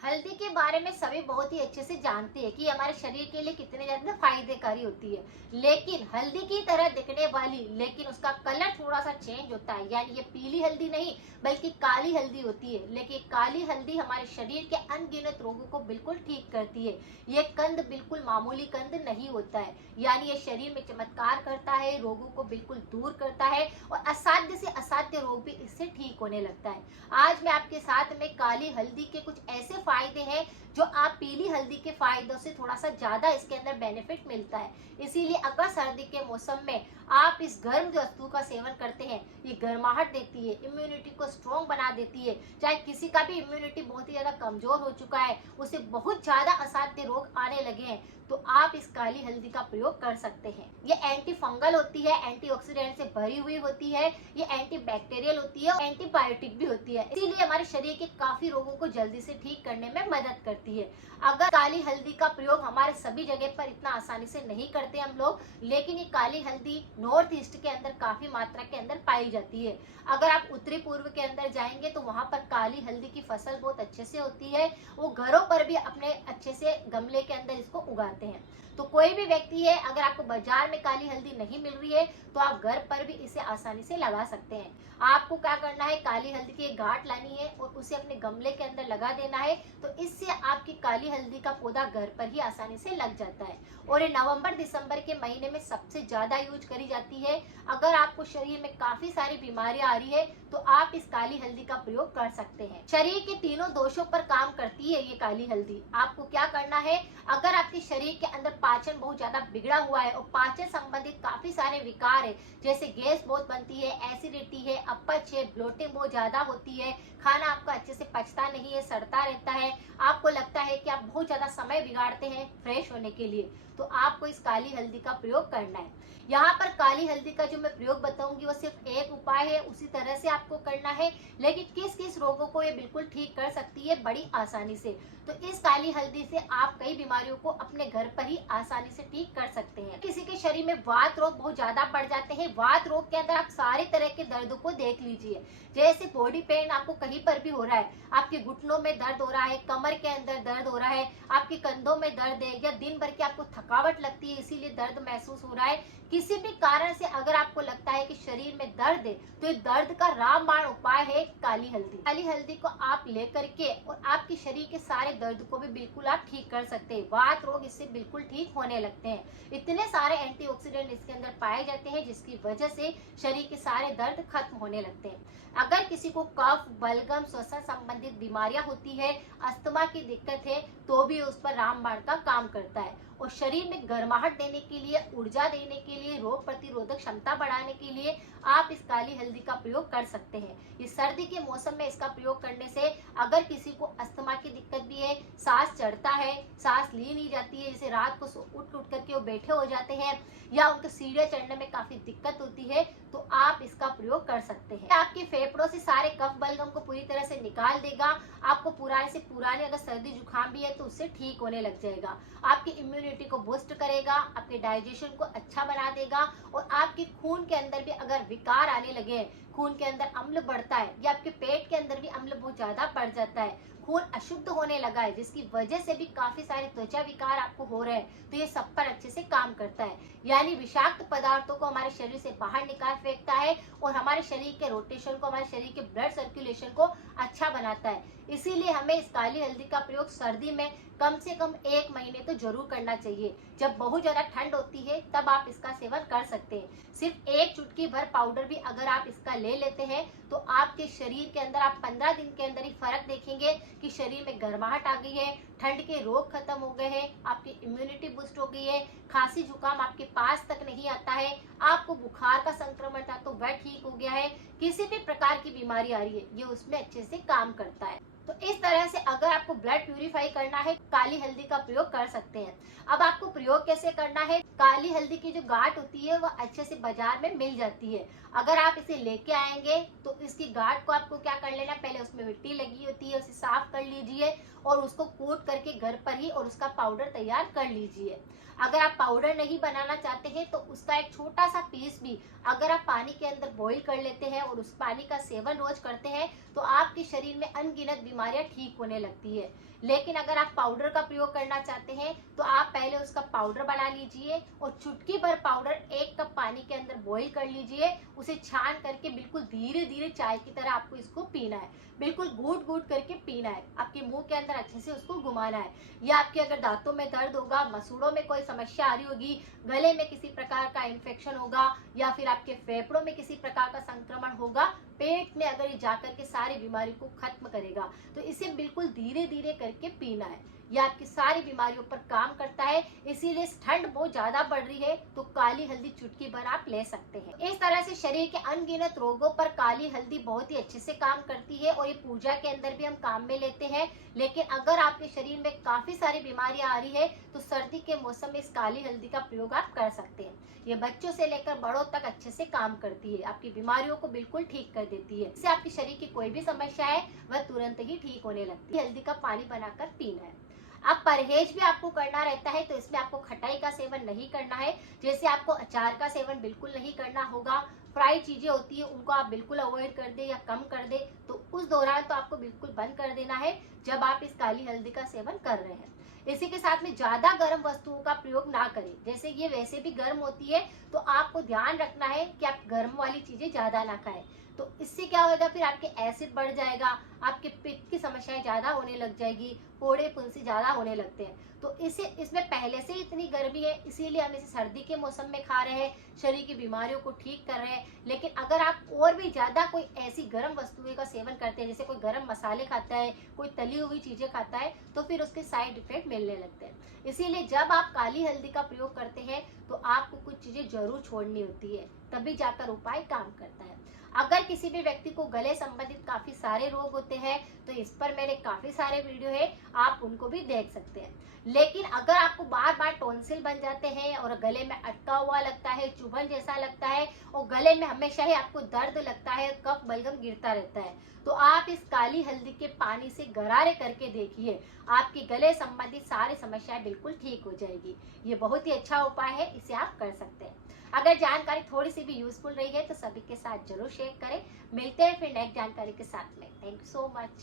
हल्दी के बारे में सभी बहुत ही अच्छे से जानते हैं कि हमारे शरीर के लिए कितने ज्यादा फायदेकारी होती है। लेकिन हल्दी की तरह दिखने वाली, लेकिन उसका कलर थोड़ा सा चेंज होता है, यानी ये पीली हल्दी नहीं बल्कि काली हल्दी होती है। लेकिन काली हल्दी हमारे शरीर के अनगिनत रोगों को बिल्कुल ठीक करती है। ये कंद बिल्कुल मामूली कंद नहीं होता है, यानी ये शरीर में चमत्कार करता है, रोगों को बिल्कुल दूर करता है और असाध्य से असाध्य रोग भी इससे ठीक होने लगता है। आज मैं आपके साथ में काली हल्दी के कुछ ऐसे फायदे हैं जो आप पीली हल्दी के फायदों से थोड़ा सा ज्यादा इसके अंदर बेनिफिट मिलता है। इसीलिए अगर सर्दी के मौसम में आप इस गर्म वस्तु का सेवन करते हैं, ये गर्माहट देती है, इम्यूनिटी को स्ट्रॉन्ग बना देती है। चाहे किसी का भी इम्यूनिटी बहुत ही ज्यादा कमजोर हो चुका है, उसे बहुत ज्यादा असाध्य रोग आने लगे हैं, तो आप इस काली हल्दी का प्रयोग कर सकते हैं। ये एंटी फंगल होती है, एंटीऑक्सीडेंट से भरी हुई होती है, ये एंटी बैक्टीरियल होती है और एंटीबायोटिक भी होती है। इसीलिए हमारे शरीर के काफी रोगों को जल्दी से ठीक करने में मदद करती है। अगर काली हल्दी का प्रयोग हमारे सभी जगह पर इतना आसानी से नहीं करते हम लोग, लेकिन ये काली हल्दी नॉर्थ ईस्ट के अंदर काफी मात्रा के अंदर पाई जाती है। अगर आप उत्तरी पूर्व के अंदर जाएंगे तो वहां पर काली हल्दी की फसल बहुत अच्छे से होती है। वो घरों पर भी अपने अच्छे से गमले के अंदर इसको उगाते हैं। तो कोई भी व्यक्ति है, अगर आपको बाजार में काली हल्दी नहीं मिल रही है तो आप घर पर भी इसे आसानी से लगा सकते हैं। आपको क्या करना है, काली हल्दी की एक गांठ लानी है और उसे अपने गमले के अंदर लगा देना है। तो इससे आपकी काली हल्दी का पौधा घर पर ही आसानी से लग जाता है। और ये नवंबर दिसंबर के महीने में सबसे ज्यादा यूज करी जाती है। अगर आपको शरीर में काफी सारी बीमारियां आ रही है तो आप इस काली हल्दी का प्रयोग कर सकते हैं। शरीर के तीनों दोषों पर काम करती है ये काली हल्दी। आपको क्या करना है, अगर आपके शरीर के अंदर पाचन बहुत ज्यादा बिगड़ा हुआ है और पाचन संबंधित काफी सारे विकार है, जैसे गैस बहुत बनती है, एसिडिटी है, अपच है, ब्लोटिंग बहुत ज्यादा होती है, खाना आपका अच्छे से पचता नहीं है, सड़ता रहता है, आपको लगता है कि आप बहुत ज्यादा समय बिगाड़ते हैं फ्रेश होने के लिए, तो आपको इस काली हल्दी का प्रयोग करना है। यहाँ पर काली हल्दी का जो मैं प्रयोग बताऊंगी वो सिर्फ एक उपाय है, उसी तरह से आपको करना है। लेकिन किस किस रोगों को ये बिल्कुल ठीक कर सकती है बड़ी आसानी से। तो इस काली हल्दी से आप कई बीमारियों को अपने घर पर ही आसानी से ठीक कर सकते हैं। किसी के शरीर में वात रोग बहुत ज्यादा बढ़ जाते हैं, वात रोग के अंदर आप सारे तरह के दर्द को देख लीजिए। जैसे बॉडी पेन आपको कहीं पर भी हो रहा है, आपके घुटनों में दर्द हो रहा है, कमर के अंदर दर्द हो रहा है, आपके कंधों में दर्द है, या दिन भर की आपको थकावट लगती है इसीलिए दर्द महसूस हो रहा है, किसी भी कारण से अगर आपको लगता है कि शरीर में दर्द है, तो ये दर्द का रामबाण उपाय है काली हल्दी। काली हल्दी को आप लेकर के और आपके शरीर के सारे दर्द को भी बिल्कुल आप ठीक कर सकते हैं। वात रोग इससे बिल्कुल ठीक होने लगते हैं। इतने सारे एंटीऑक्सीडेंट इसके अंदर पाए जाते हैं जिसकी वजह से शरीर के सारे दर्द खत्म होने लगते हैं। अगर किसी को कफ, बलगम, श्वसन संबंधित बीमारियां होती है, अस्थमा की दिक्कत है, तो भी उस पर रामबाण का काम करता है। और शरीर में गर्माहट देने के लिए, ऊर्जा देने के लिए, रोग प्रतिरोधक क्षमता बढ़ाने के लिए आप इस काली हल्दी का प्रयोग कर सकते हैं। इस सर्दी के मौसम में इसका प्रयोग करने से अगर किसी को अस्थमा की दिक्कत भी है, सांस चढ़ता है, सांस ली नहीं जाती है, जैसे रात को उठ उठ करके वो बैठे हो जाते हैं, या उनको सीढ़ियां चढ़ने में काफी दिक्कत होती है, तो आप इसका प्रयोग कर सकते हैं। आपके फेफड़ों से सारे कफ बलगम को पूरी तरह से निकाल देगा। आपको पुराने से पुराने अगर सर्दी जुकाम भी है तो उससे ठीक होने लग जाएगा। आपकी इम्यूनिटी को बूस्ट करेगा, आपके डाइजेशन को अच्छा बना देगा, और आपके खून के अंदर भी अगर विकार आने लगे हैं, खून के अंदर अम्ल बढ़ता है या आपके पेट के अंदर भी अम्ल बहुत ज्यादा बढ़ जाता है, खून अशुद्ध होने लगा है जिसकी वजह से भी काफी सारे त्वचा विकार आपको हो रहे हैं, तो ये सब पर अच्छे से काम करता है। यानी विषाक्त पदार्थों को हमारे शरीर से बाहर निकाल फेंकता है और हमारे शरीर के रोटेशन को, हमारे शरीर के ब्लड सर्कुलेशन को अच्छा बनाता है। इसीलिए हमें इस काली हल्दी का प्रयोग सर्दी में कम से कम 1 महीने तो जरूर करना चाहिए। जब बहुत ज्यादा ठंड होती है तब आप इसका सेवन कर सकते हैं। सिर्फ एक चुटकी भर पाउडर भी अगर आप इसका ले लेते हैं तो आपके शरीर के अंदर आप 15 दिन के अंदर ही फर्क देखेंगे कि शरीर में गर्माहट आ गई है, ठंड के रोग खत्म हो गए हैं, आपकी इम्यूनिटी बूस्ट हो गई है, खांसी जुकाम आपके पास तक नहीं आता है, आपको बुखार का संक्रमण था तो वह ठीक हो गया है, किसी भी प्रकार की बीमारी आ रही है ये उसमें अच्छे से काम करता है। तो इस तरह से अगर आपको ब्लड प्यूरिफाई करना है, काली हल्दी का प्रयोग कर सकते हैं। अब आपको प्रयोग कैसे करना है, काली हल्दी की जो गांठ होती है वो अच्छे से बाजार में मिल जाती है। अगर आप इसे लेके आएंगे तो इसकी गांठ को आपको क्या कर लेना, पहले उसमें मिट्टी लगी होती है उसे साफ कर लीजिए और उसको कोट करके घर पर ही और उसका पाउडर तैयार कर लीजिए। अगर आप पाउडर नहीं बनाना चाहते हैं तो उसका एक छोटा सा पीस भी अगर आप पानी के अंदर बॉईल कर लेते हैं और उस पानी का सेवन रोज करते हैं तो आपके शरीर में अनगिनत बीमारियां ठीक होने लगती है। लेकिन अगर आप पाउडर का प्रयोग करना चाहते हैं तो आप पहले उसका पाउडर बना लीजिए और चुटकी भर पाउडर 1 कप पानी के अंदर बॉईल कर लीजिए। उसे छान करके बिल्कुल धीरे धीरे चाय की तरह आपको इसको पीना है, बिल्कुल घूट घूट करके पीना है। आपके मुंह के अंदर अच्छे से उसको घुमाना है। या आपके अगर दांतों में दर्द होगा, मसूड़ों में कोई समस्या आ रही होगी, गले में किसी प्रकार का इन्फेक्शन होगा या फिर आपके फेफड़ों में किसी प्रकार का संक्रमण होगा, पेट में अगर ये जाकर के सारी बीमारी को खत्म करेगा, तो इसे बिल्कुल धीरे धीरे करके पीना है। यह आपकी सारी बीमारियों पर काम करता है। इसीलिए ठंड बहुत ज्यादा बढ़ रही है तो काली हल्दी चुटकी भर आप ले सकते हैं। इस तरह से शरीर के अनगिनत रोगों पर काली हल्दी बहुत ही अच्छे से काम करती है और ये पूजा के अंदर भी हम काम में लेते हैं। लेकिन अगर आपके शरीर में काफी सारी बीमारियां आ रही है तो सर्दी के मौसम में इस काली हल्दी का प्रयोग आप कर सकते हैं। ये बच्चों से लेकर बड़ों तक अच्छे से काम करती है, आपकी बीमारियों को बिल्कुल ठीक कर देती है। इससे आपके शरीर की कोई भी समस्या है वह तुरंत ही ठीक होने लगती है। हल्दी का पानी बनाकर पीना है। अब परहेज भी आपको करना रहता है तो इसमें आपको खटाई का सेवन नहीं करना है। जैसे आपको अचार का सेवन बिल्कुल नहीं करना होगा, फ्राई चीजें होती है उनको आप बिल्कुल अवॉइड कर दे या कम कर दे, तो उस दौरान तो आपको बिल्कुल बंद कर देना है जब आप इस काली हल्दी का सेवन कर रहे हैं। इसी के साथ में ज्यादा गर्म वस्तुओं का प्रयोग ना करें। जैसे ये वैसे भी गर्म होती है तो आपको ध्यान रखना है कि आप गर्म वाली चीजें ज्यादा ना खाएं। तो इससे क्या होगा, फिर आपके एसिड बढ़ जाएगा, आपके पित्त की समस्याएं ज्यादा होने लग जाएगी, फोड़े फुंसी ज्यादा होने लगते हैं। तो इसमें पहले से इतनी गर्मी है इसीलिए हम इसे सर्दी के मौसम में खा रहे हैं, शरीर की बीमारियों को ठीक कर रहे हैं। लेकिन अगर आप और भी ज्यादा कोई ऐसी गर्म वस्तुएं का सेवन करते हैं, जैसे कोई गर्म मसाले खाता है, कोई तली हुई चीजें खाता है, तो फिर उसके साइड इफेक्ट मिलने लगते हैं। इसीलिए जब आप काली हल्दी का प्रयोग करते हैं तो आपको कुछ चीजें जरूर छोड़नी होती है, तभी जाकर उपाय काम करता है। अगर किसी भी व्यक्ति को गले संबंधित काफी सारे रोग होते हैं तो इस पर मेरे काफी सारे वीडियो है, आप उनको भी देख सकते हैं। लेकिन अगर आपको बार बार टॉन्सिल बन जाते हैं और गले में अटका हुआ लगता है, चुभन जैसा लगता है और गले में हमेशा ही आपको दर्द लगता है, कफ बलगम गिरता रहता है, तो आप इस काली हल्दी के पानी से गरारे करके देखिए, आपके गले संबंधित सारी समस्याएं बिल्कुल ठीक हो जाएगी। ये बहुत ही अच्छा उपाय है, इसे आप कर सकते हैं। अगर जानकारी थोड़ी सी भी यूजफुल रही है तो सभी के साथ जरूर शेयर करें। मिलते हैं फिर नेक्स्ट जानकारी के साथ में। Thank you so much.